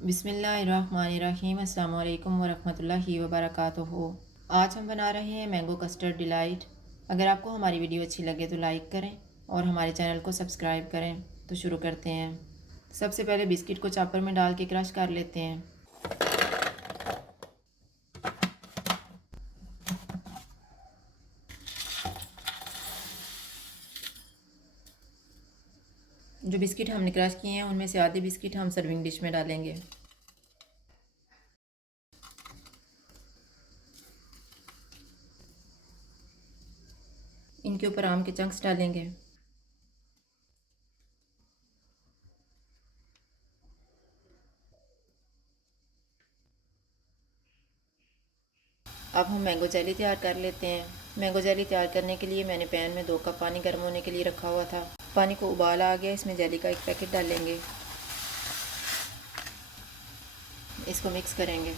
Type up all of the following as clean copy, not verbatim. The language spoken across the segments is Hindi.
बिस्मिल्लाहिर्रहमानिर्रहीम। अस्सलाम वालेकुम वरहमतुल्लाहि वबरकातुहू। आज हम बना रहे हैं मैंगो कस्टर्ड डिलाइट। अगर आपको हमारी वीडियो अच्छी लगे तो लाइक करें और हमारे चैनल को सब्सक्राइब करें। तो शुरू करते हैं। सबसे पहले बिस्किट को चॉपर में डाल के क्रश कर लेते हैं। जो बिस्किट हमने क्रश किए हैं उनमें से आधे बिस्किट हम सर्विंग डिश में डालेंगे। इनके ऊपर आम के चंक्स डालेंगे। अब हम मैंगो जेली तैयार कर लेते हैं। मैंगो जेली तैयार करने के लिए मैंने पैन में 2 कप पानी गर्म होने के लिए रखा हुआ था। पानी को उबाल आ गया, इसमें जेली का एक पैकेट डालेंगे। इसको मिक्स करेंगे।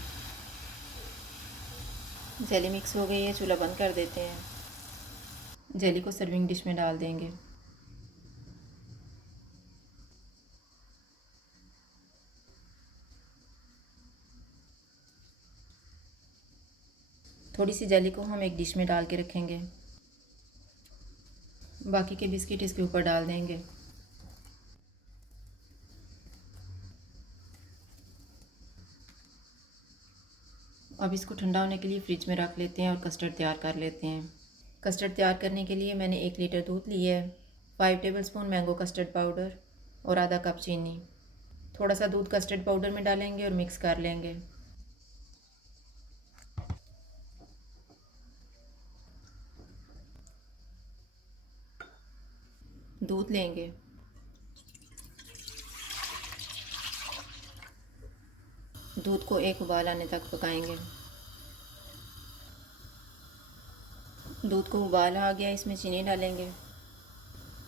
जेली मिक्स हो गई है, चूल्हा बंद कर देते हैं। जेली को सर्विंग डिश में डाल देंगे। थोड़ी सी जेली को हम एक डिश में डाल के रखेंगे। बाकी के बिस्किट इसके ऊपर डाल देंगे। अब इसको ठंडा होने के लिए फ्रिज में रख लेते हैं और कस्टर्ड तैयार कर लेते हैं। कस्टर्ड तैयार करने के लिए मैंने 1 लीटर दूध लिया है, 5 टेबलस्पून मैंगो कस्टर्ड पाउडर और आधा कप चीनी। थोड़ा सा दूध कस्टर्ड पाउडर में डालेंगे और मिक्स कर लेंगे। दूध लेंगे। दूध को एक उबाल आने तक पकाएंगे। दूध को उबाल आ गया, इसमें चीनी डालेंगे।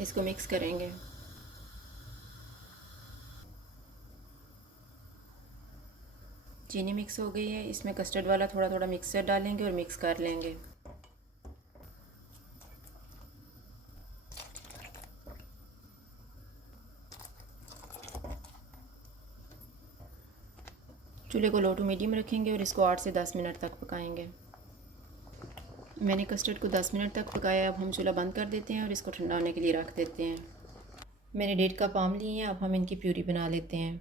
इसको मिक्स करेंगे। चीनी मिक्स हो गई है, इसमें कस्टर्ड वाला थोड़ा थोड़ा मिक्सचर डालेंगे और मिक्स कर लेंगे। चूल्हे को लो टू मीडियम रखेंगे और इसको 8 से 10 मिनट तक पकाएंगे। मैंने कस्टर्ड को 10 मिनट तक पकाया। अब हम चूल्हा बंद कर देते हैं और इसको ठंडा होने के लिए रख देते हैं। मैंने 1.5 कप आम लिए हैं। अब हम इनकी प्यूरी बना लेते हैं।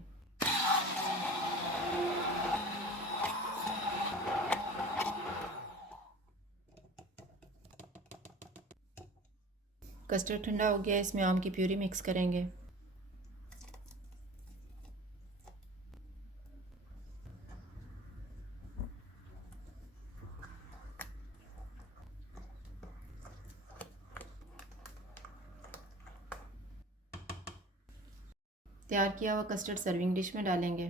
कस्टर्ड ठंडा हो गया है, इसमें आम की प्यूरी मिक्स करेंगे। तैयार किया हुआ कस्टर्ड सर्विंग डिश में डालेंगे।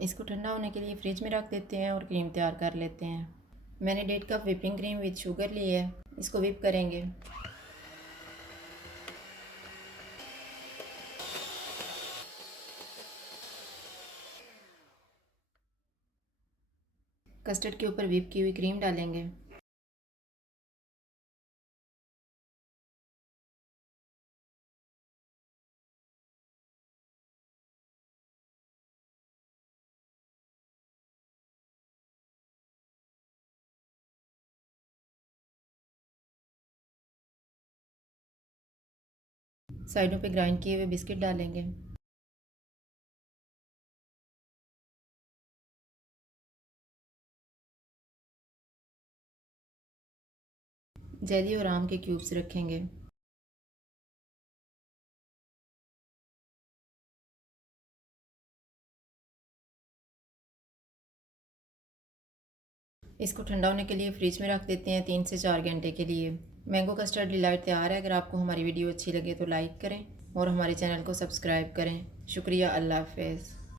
इसको ठंडा होने के लिए फ्रिज में रख देते हैं और क्रीम तैयार कर लेते हैं। मैंने 1.5 cup whipping cream with sugar ली है। इसको व्हिप करेंगे। कस्टर्ड के ऊपर व्हिप की हुई क्रीम डालेंगे। साइडों पे ग्राइंड किए हुए बिस्किट डालेंगे। जेली और आम के क्यूब्स रखेंगे। इसको ठंडा होने के लिए फ्रिज में रख देते हैं 3 से 4 घंटे के लिए। मैंगो कस्टर्ड डिलाइट तैयार है। अगर आपको हमारी वीडियो अच्छी लगे तो लाइक करें और हमारे चैनल को सब्सक्राइब करें। शुक्रिया। अल्लाह हाफ़िज़।